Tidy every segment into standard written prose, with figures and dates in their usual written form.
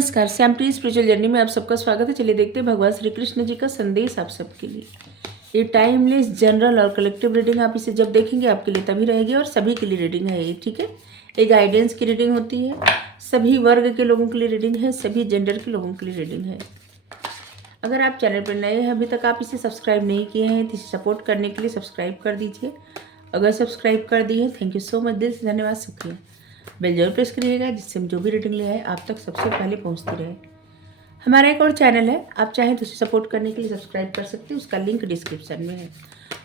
नमस्कार, श्यामप्रिय spiritual journey में आप सबका स्वागत है। चलिए देखते हैं भगवान श्री कृष्ण जी का संदेश आप सबके लिए। ये टाइमलेस जनरल और कलेक्टिव रीडिंग आप इसे जब देखेंगे आपके लिए तभी रहेगी और सभी के लिए रीडिंग है ये, ठीक है। ये गाइडेंस की रीडिंग होती है, सभी वर्ग के लोगों के लिए रीडिंग है, सभी जेंडर के लोगों के लिए रीडिंग है। अगर आप चैनल पर नए हैं, अभी तक आप इसे सब्सक्राइब नहीं किए हैं तो इसे सपोर्ट करने के लिए सब्सक्राइब कर दीजिए। अगर सब्सक्राइब कर दिए थैंक यू सो मच, दिल से धन्यवाद, शुक्रिया। बेल जरूर प्रेस करिएगा जिससे हम जो भी रीडिंग ले आए आप तक सबसे पहले पहुंचती रहे। हमारा एक और चैनल है, आप चाहें तो उसे सपोर्ट करने के लिए सब्सक्राइब कर सकते हैं, उसका लिंक डिस्क्रिप्शन में है।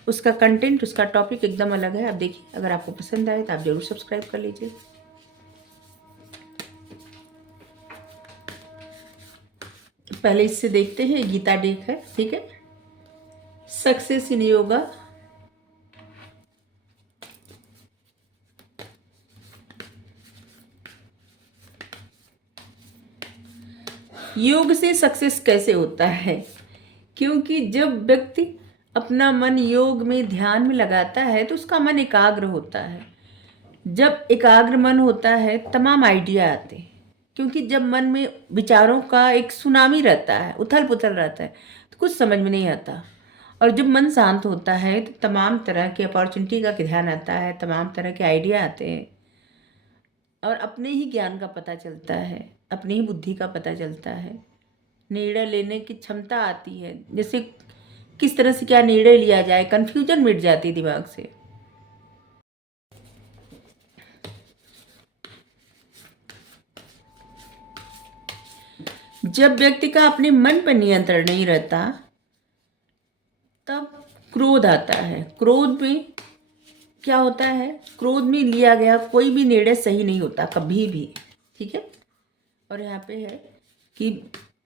उसका कंटेंट, उसका टॉपिक एकदम अलग है, आप देखिए। अगर आपको पसंद आए तो आप जरूर सब्सक्राइब कर लीजिए। पहले इससे देखते हैं, गीता डेक है, ठीक है। सक्सेस इन योगा, योग से सक्सेस कैसे होता है। क्योंकि जब व्यक्ति अपना मन योग में ध्यान में लगाता है तो उसका मन एकाग्र होता है। जब एकाग्र मन होता है तमाम आइडिया आते हैं, क्योंकि जब मन में विचारों का एक सुनामी रहता है, उथल पुथल रहता है, तो कुछ समझ में नहीं आता। और जब मन शांत होता है तो तमाम तरह के अपॉर्चुनिटी का ध्यान आता है, तमाम तरह के आइडिया आते हैं और अपने ही ज्ञान का पता चलता है, अपनी ही बुद्धि का पता चलता है, निर्णय लेने की क्षमता आती है। जैसे किस तरह से क्या निर्णय लिया जाए, कन्फ्यूजन मिट जाती है दिमाग से। जब व्यक्ति का अपने मन पर नियंत्रण नहीं रहता तब क्रोध आता है। क्रोध में क्या होता है, क्रोध में लिया गया कोई भी निर्णय सही नहीं होता कभी भी, ठीक है। और यहाँ पे है कि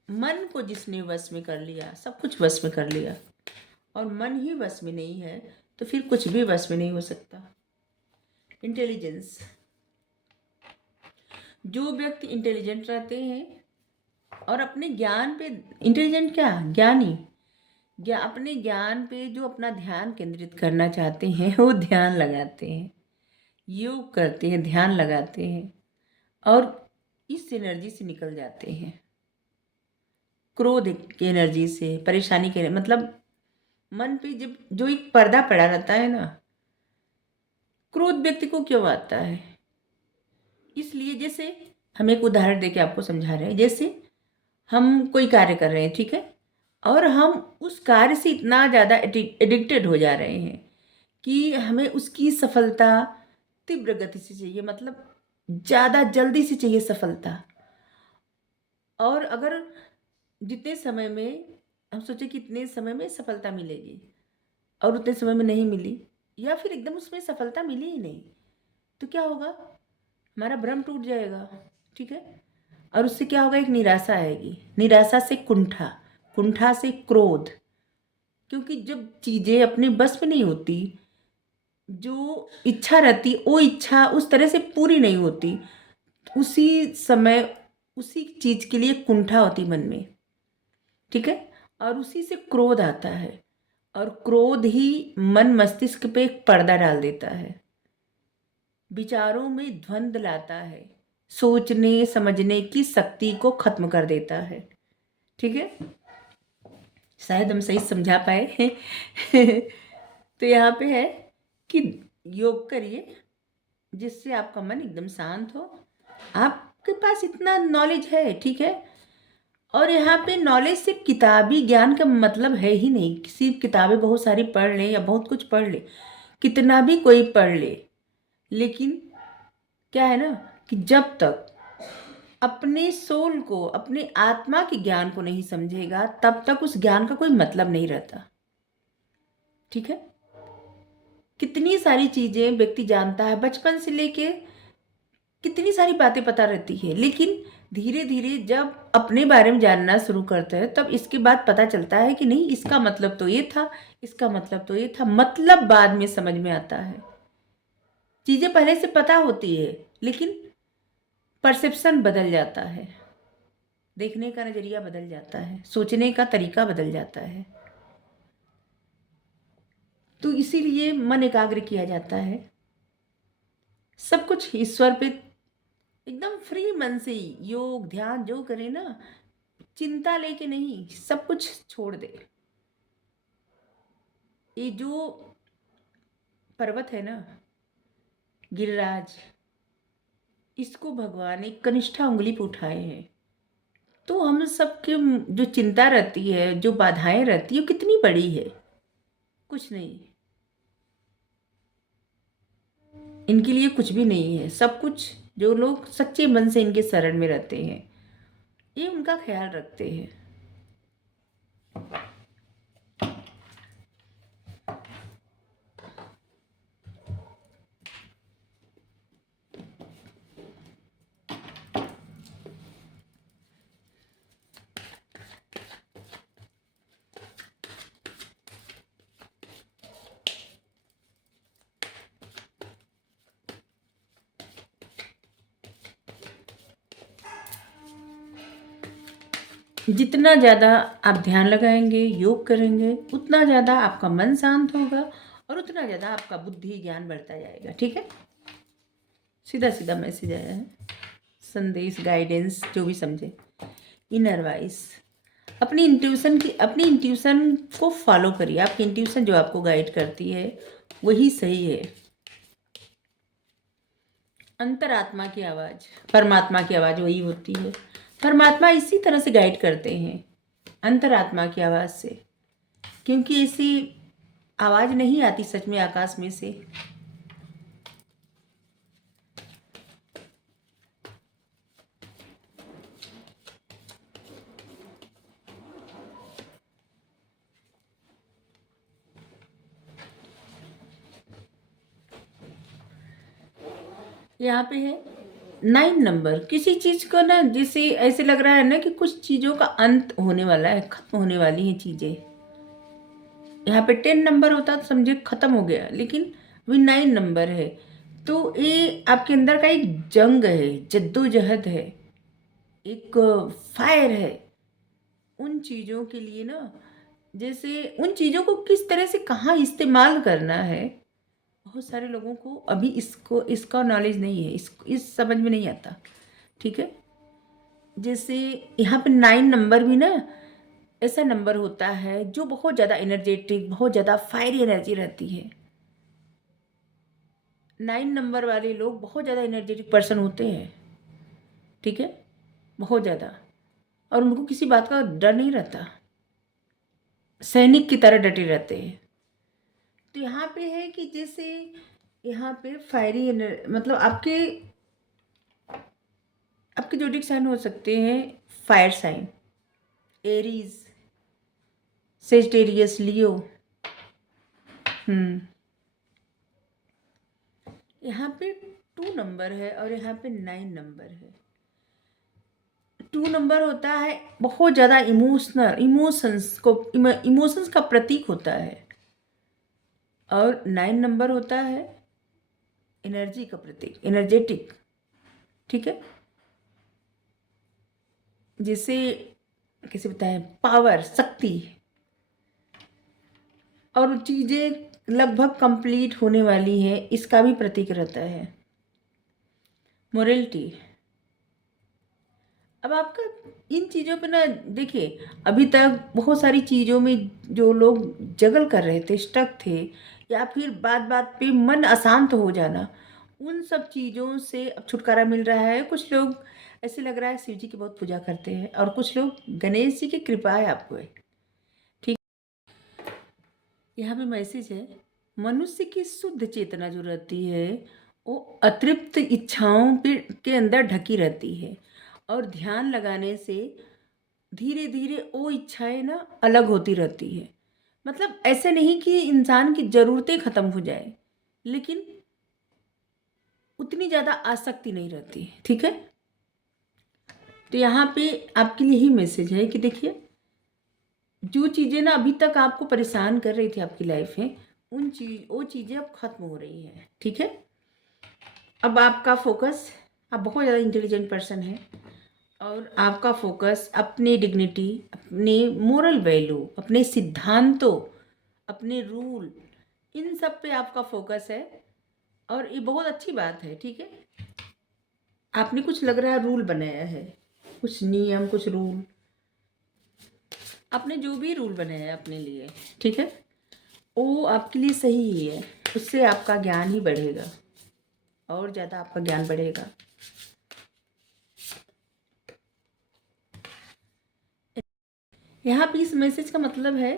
मन को जिसने वश में कर लिया, सब कुछ वश में कर लिया, और मन ही वश में नहीं है तो फिर कुछ भी वश में नहीं हो सकता। इंटेलिजेंस, जो व्यक्ति इंटेलिजेंट रहते हैं और अपने ज्ञान पे, इंटेलिजेंट क्या, ज्ञानी, अपने ज्ञान पे जो अपना ध्यान केंद्रित करना चाहते हैं वो ध्यान लगाते हैं, योग करते हैं, ध्यान लगाते हैं और इस एनर्जी से निकल जाते हैं। क्रोध की एनर्जी से, परेशानी के, मतलब मन पे जब जो एक पर्दा पड़ा रहता है ना, क्रोध व्यक्ति को क्यों आता है, इसलिए जैसे हम एक उदाहरण देके आपको समझा रहे हैं। जैसे हम कोई कार्य कर रहे हैं, ठीक है, और हम उस कार्य से इतना ज़्यादा एडिक्टेड हो जा रहे हैं कि हमें उसकी सफलता तीव्र गति से चाहिए, मतलब ज़्यादा जल्दी से चाहिए सफलता। और अगर जितने समय में हम सोचे कि इतने समय में सफलता मिलेगी और उतने समय में नहीं मिली, या फिर एकदम उसमें सफलता मिली ही नहीं, तो क्या होगा, हमारा भ्रम टूट जाएगा, ठीक है। और उससे क्या होगा, एक निराशा आएगी, निराशा से कुंठा, कुंठा से क्रोध। क्योंकि जब चीज़ें अपने बस में नहीं होती, जो इच्छा रहती वो इच्छा उस तरह से पूरी नहीं होती, उसी समय उसी चीज़ के लिए कुंठा होती मन में, ठीक है। और उसी से क्रोध आता है और क्रोध ही मन मस्तिष्क पे एक पर्दा डाल देता है, विचारों में द्वंद लाता है, सोचने समझने की शक्ति को खत्म कर देता है, ठीक है। शायद हम सही समझा पाए तो यहाँ पे है कि योग करिए जिससे आपका मन एकदम शांत हो। आपके पास इतना नॉलेज है, ठीक है। और यहाँ पे नॉलेज सिर्फ किताबी ज्ञान का मतलब है ही नहीं, सिर्फ किताबें बहुत सारी पढ़ ले या बहुत कुछ पढ़ ले, कितना भी कोई पढ़ ले, लेकिन क्या है ना कि जब तक अपने सोल को, अपने आत्मा के ज्ञान को नहीं समझेगा तब तक उस ज्ञान का कोई मतलब नहीं रहता, ठीक है। कितनी सारी चीजें व्यक्ति जानता है, बचपन से लेके कितनी सारी बातें पता रहती है, लेकिन धीरे धीरे जब अपने बारे में जानना शुरू करता है तब इसके बाद पता चलता है कि नहीं, इसका मतलब तो ये था, इसका मतलब तो ये था, मतलब बाद में समझ में आता है। चीजें पहले से पता होती है लेकिन परसेप्शन बदल जाता है, देखने का नजरिया बदल जाता है, सोचने का तरीका बदल जाता है। तो इसीलिए मन एकाग्र किया जाता है, सब कुछ ईश्वर पे एकदम फ्री मन से योग ध्यान जो करे ना, चिंता लेके नहीं, सब कुछ छोड़ दे। ये जो पर्वत है ना, गिरिराज, इसको भगवान एक कनिष्ठा उंगली पे उठाए हैं। तो हम सबके जो चिंता रहती है, जो बाधाएं रहती है, वो कितनी बड़ी है, कुछ नहीं, इनके लिए कुछ भी नहीं है। सब कुछ, जो लोग सच्चे मन से इनके शरण में रहते हैं, ये उनका ख्याल रखते हैं। जितना ज़्यादा आप ध्यान लगाएंगे, योग करेंगे, उतना ज़्यादा आपका मन शांत होगा और उतना ज़्यादा आपका बुद्धि ज्ञान बढ़ता जाएगा। ठीक है, सीधा सीधा मैसेज आया है, संदेश, गाइडेंस, जो भी समझे, इनर वॉइस। अपनी इंट्यूशन को फॉलो करिए। आपकी इंट्यूशन जो आपको गाइड करती है वही सही है। अंतरात्मा की आवाज़, परमात्मा की आवाज़ वही होती है। परमात्मा इसी तरह से गाइड करते हैं, अंतरात्मा की आवाज़ से, क्योंकि ऐसी आवाज़ नहीं आती सच में आकाश में से। यहाँ पे है 9 नंबर। किसी चीज़ को ना, जैसे ऐसे लग रहा है ना कि कुछ चीज़ों का अंत होने वाला है, खत्म होने वाली हैं चीज़ें। यहाँ पे 10 नंबर होता तो समझे खत्म हो गया, लेकिन अभी 9 नंबर है। तो ये आपके अंदर का एक जंग है, जद्दोजहद है, एक फायर है उन चीज़ों के लिए ना। जैसे उन चीज़ों को किस तरह से कहाँ इस्तेमाल करना है, बहुत सारे लोगों को अभी इसका नॉलेज नहीं है, इस समझ में नहीं आता। ठीक है, जैसे यहाँ पे 9 नंबर भी ना ऐसा नंबर होता है जो बहुत ज़्यादा एनर्जेटिक, बहुत ज़्यादा फायरी एनर्जी रहती है। 9 नंबर वाले लोग बहुत ज़्यादा एनर्जेटिक पर्सन होते हैं। ठीक है, बहुत ज़्यादा, और उनको किसी बात का डर नहीं रहता, सैनिक की तरह डटे रहते हैं। तो यहाँ पे है कि जैसे यहाँ पे फायरी मतलब आपके आपके जोडिक साइन हो सकते हैं, फायर साइन, एरीज, सेजिटेरियस, लियो। यहाँ पे 2 नंबर है और यहाँ पे 9 नंबर है। 2 नंबर होता है बहुत ज़्यादा इमोशंस का प्रतीक होता है, और 9 नंबर होता है एनर्जी का प्रतीक, एनर्जेटिक। ठीक है, जैसे कैसे बताएं, पावर, शक्ति, और चीज़ें लगभग कंप्लीट होने वाली है, इसका भी प्रतीक रहता है। मोरलिटी। अब आपका इन चीज़ों पे ना देखिए, अभी तक बहुत सारी चीज़ों में जो लोग जगल कर रहे थे, स्टक थे, या फिर बात बात पे मन अशांत हो जाना, उन सब चीज़ों से अब छुटकारा मिल रहा है। कुछ लोग ऐसे लग रहा है शिव जी की बहुत पूजा करते हैं, और कुछ लोग गणेश जी की कृपा है आपको है। ठीक, यहाँ पे मैसेज है, मनुष्य की शुद्ध चेतना जो रहती है वो अतृप्त इच्छाओं के अंदर ढकी रहती है, और ध्यान लगाने से धीरे धीरे वो इच्छाएं ना अलग होती रहती है। मतलब ऐसे नहीं कि इंसान की ज़रूरतें ख़त्म हो जाए, लेकिन उतनी ज़्यादा आसक्ति नहीं रहती। ठीक है, तो यहाँ पे आपके लिए ही मैसेज है कि देखिए, जो चीज़ें ना अभी तक आपको परेशान कर रही थी आपकी लाइफ में, वो चीज़ें अब ख़त्म हो रही हैं। ठीक है, अब आपका फोकस, आप बहुत ज़्यादा इंटेलिजेंट पर्सन हैं, और आपका फोकस अपनी डिग्निटी, अपने मोरल वैल्यू, अपने सिद्धांतों, अपने रूल, इन सब पे आपका फोकस है, और ये बहुत अच्छी बात है। ठीक है, आपने कुछ लग रहा है रूल बनाया है, कुछ नियम, कुछ रूल, आपने जो भी रूल बनाया है अपने लिए, ठीक है, वो आपके लिए सही ही है। उससे आपका ज्ञान ही बढ़ेगा, और ज़्यादा आपका ज्ञान बढ़ेगा। यहाँ पे इस मैसेज का मतलब है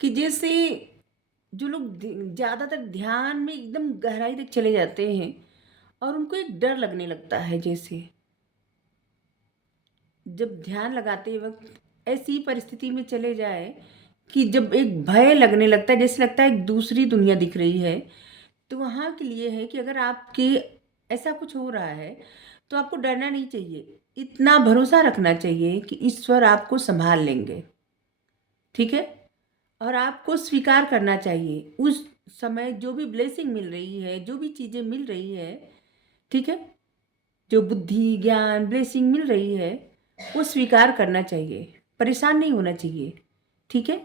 कि जैसे जो लोग ज़्यादातर ध्यान में एकदम गहराई तक चले जाते हैं और उनको एक डर लगने लगता है, जैसे जब ध्यान लगाते वक्त ऐसी परिस्थिति में चले जाए कि जब एक भय लगने लगता है, जैसे लगता है एक दूसरी दुनिया दिख रही है, तो वहाँ के लिए है कि अगर आपके ऐसा कुछ हो रहा है तो आपको डरना नहीं चाहिए, इतना भरोसा रखना चाहिए कि ईश्वर आपको संभाल लेंगे, ठीक है। और आपको स्वीकार करना चाहिए उस समय जो भी ब्लेसिंग मिल रही है, जो भी चीज़ें मिल रही है, ठीक है, जो बुद्धि, ज्ञान, ब्लेसिंग मिल रही है, वो स्वीकार करना चाहिए, परेशान नहीं होना चाहिए, ठीक है।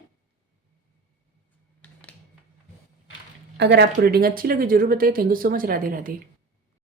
अगर आपको रीडिंग अच्छी लगी जरूर बताइए। Thank you so much. Radhe Radhe.